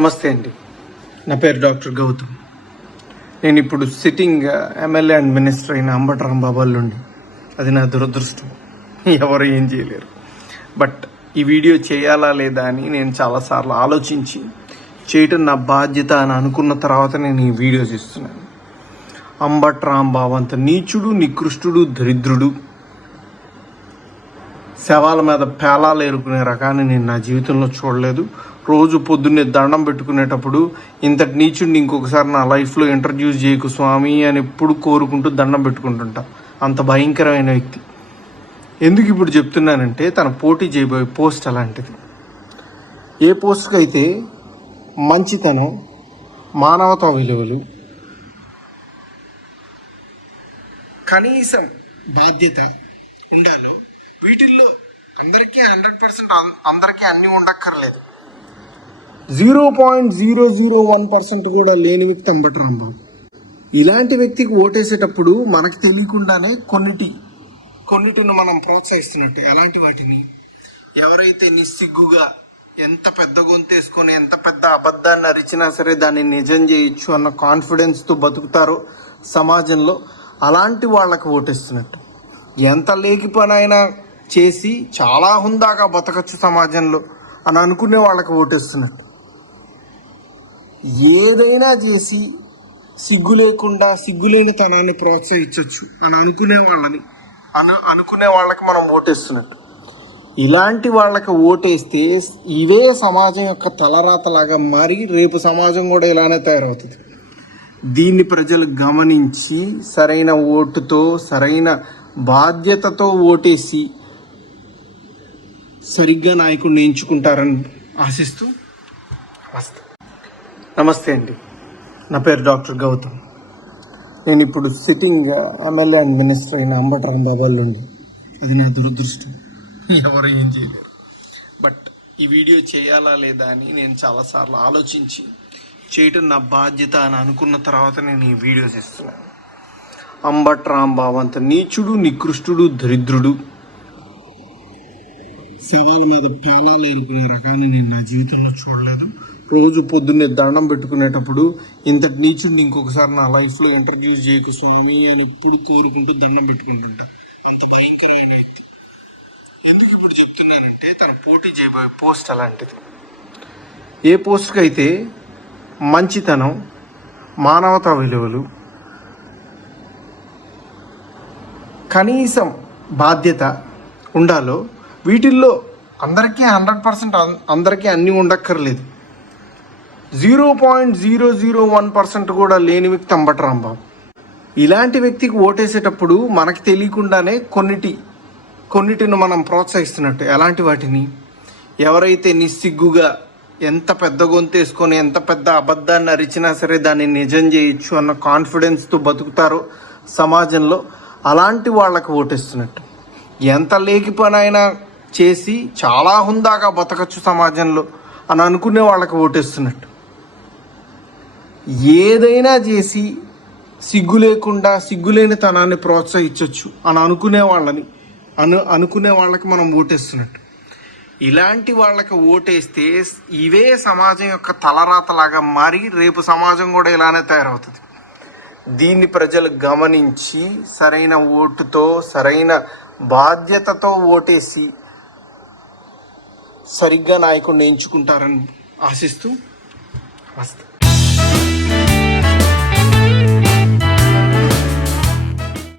నమస్తే అండి. నా పేరు డాక్టర్ గౌతమ్. నేను ఇప్పుడు సిట్టింగ్ ఎమ్మెల్యే అండ్ మినిస్టర్ అయిన అంబటి రాంబాబు నుండి. అది నా దురదృష్టం, ఎవరు ఏం చేయలేరు. బట్ ఈ వీడియో చేయాలా లేదా అని నేను చాలాసార్లు ఆలోచించి చేయటం నా బాధ్యత అని అనుకున్న తర్వాత నేను ఈ వీడియో చేస్తున్నాను. అంబటి రాంబాబు అంత నీచుడు, నికృష్టుడు, దరిద్రుడు, శవాల మీద పేలాలు ఏరుకునే రకాన్ని నేను నా జీవితంలో చూడలేదు. రోజు పొద్దున్నే దండం పెట్టుకునేటప్పుడు ఇంతటి నీచుడిని ఇంకొకసారి నా లైఫ్లో ఇంట్రడ్యూస్ చేయకు స్వామి అని ఎప్పుడు కోరుకుంటూ దండం పెట్టుకుంటుంటా. అంత భయంకరమైన వ్యక్తి. ఎందుకు ఇప్పుడు చెప్తున్నానంటే తన పోటీ చేయబోయే పోస్ట్ అలాంటిది. ఏ పోస్ట్కి అయితే మంచితనం, మానవతా విలువలు, కనీసం బాధ్యత ఉండాలో వీటిల్లో అందరికీ 100% అందరికీ అన్నీ ఉండక్కర్లేదు. 0.001% కూడా లేని వ్యక్తి అంబటి రాంబాబు. ఇలాంటి వ్యక్తికి ఓటేసేటప్పుడు మనకు తెలియకుండానే కొన్నిటిని మనం ప్రోత్సహిస్తున్నట్టు. ఎలాంటి వాటిని? ఎవరైతే నిస్సిగ్గుగా ఎంత పెద్ద గొంతేసుకొని ఎంత పెద్ద అబద్ధాన్ని అరిచినా సరే దాన్ని నిజం చేయొచ్చు అన్న కాన్ఫిడెన్స్తో బతుకుతారో సమాజంలో, అలాంటి వాళ్ళకి ఓటేస్తున్నట్టు. ఎంత లేకి పని అయినా చేసి చాలా హుందాగా బతకచ్చు సమాజంలో అని అనుకునే వాళ్ళకి ఓటేస్తున్నట్టు. ఏదైనా చేసి సిగ్గు లేకుండా సిగ్గులేని తనాన్ని ప్రోత్సహించవచ్చు అని అనుకునే వాళ్ళకి మనం ఓటేస్తున్నట్టు. ఇలాంటి వాళ్ళకి ఓటేస్తే ఇవే సమాజం యొక్క తలరాతలాగా మారి రేపు సమాజం కూడా ఇలానే తయారవుతుంది. దీన్ని ప్రజలు గమనించి సరైన ఓటుతో, సరైన బాధ్యతతో ఓటేసి సరిగ్గా నాయకుడిని ఎంచుకుంటారని ఆశిస్తూ నమస్తే అండి. నా పేరు డాక్టర్ గౌతమ్. నేను ఇప్పుడు సిట్టింగ్ ఎమ్మెల్యే అండ్ మినిస్టర్ అయిన అంబటి రాంబాబు నుండి. అది నా దురదృష్టం, ఎవరు ఏం చేయలేరు. బట్ ఈ వీడియో చేయాలా లేదా అని నేను చాలాసార్లు ఆలోచించి చేయటం నా బాధ్యత అని అనుకున్న తర్వాత నేను ఈ వీడియో చేస్తున్నాను. అంబటి రాంబాబు అంత నీచుడు, నికృష్టుడు, దరిద్రుడు, శవాల మీద పేలాలు ఏరుకునే రకాన్ని నేను నా జీవితంలో చూడలేదు. రోజు పొద్దున్నే దండం పెట్టుకునేటప్పుడు ఇంతటి నీచుడిని ఇంకొకసారి నా లైఫ్లో ఇంట్రడ్యూస్ చేయకు స్వామి అని ఎప్పుడు కోరుకుంటూ దండం పెట్టుకుంటుంటా. అంత భయంకరమైన వ్యక్తి. ఎందుకు ఇప్పుడు చెప్తున్నానంటే తన పోటీ చేయబోయే పోస్ట్ అలాంటిది. ఏ పోస్ట్కి అయితే మంచితనం, మానవతా విలువలు, కనీసం బాధ్యత ఉండాలో వీటిల్లో అందరికీ 100% అందరికీ అన్నీ ఉండక్కర్లేదు. 0.001% కూడా లేని వ్యక్తి అంబటి రాంబాబు. ఇలాంటి వ్యక్తికి ఓటేసేటప్పుడు మనకు తెలియకుండానే కొన్నిటిని మనం ప్రోత్సహిస్తున్నట్టు. ఎలాంటి వాటిని? ఎవరైతే నిస్సిగ్గుగా ఎంత పెద్ద గొంతేసుకొని ఎంత పెద్ద అబద్ధాన్ని అరిచినా సరే దాన్ని నిజం చేయొచ్చు అన్న కాన్ఫిడెన్స్తో బతుకుతారో సమాజంలో, అలాంటి వాళ్ళకి ఓటేస్తున్నట్టు. ఎంత లేకి పని అయినా చేసి చాలా హుందాగా బతకచ్చు సమాజంలో అని అనుకునే వాళ్ళకి ఓటేస్తున్నట్టు. ఏదైనా చేసి సిగ్గు లేకుండా సిగ్గులేని తనాన్ని ప్రోత్సహించవచ్చు అని అనుకునే వాళ్ళకి మనం ఓటేస్తున్నట్టు. ఇలాంటి వాళ్ళకి ఓటేస్తే ఇవే సమాజం యొక్క తలరాతలాగా మారి రేపు సమాజం కూడా ఇలానే తయారవుతుంది. దీన్ని ప్రజలు గమనించి సరైన ఓటుతో, సరైన బాధ్యతతో ఓటేసి సరిగ్గా నాయకుడిని ఎంచుకుంటారని ఆశిస్తూ వస్తా.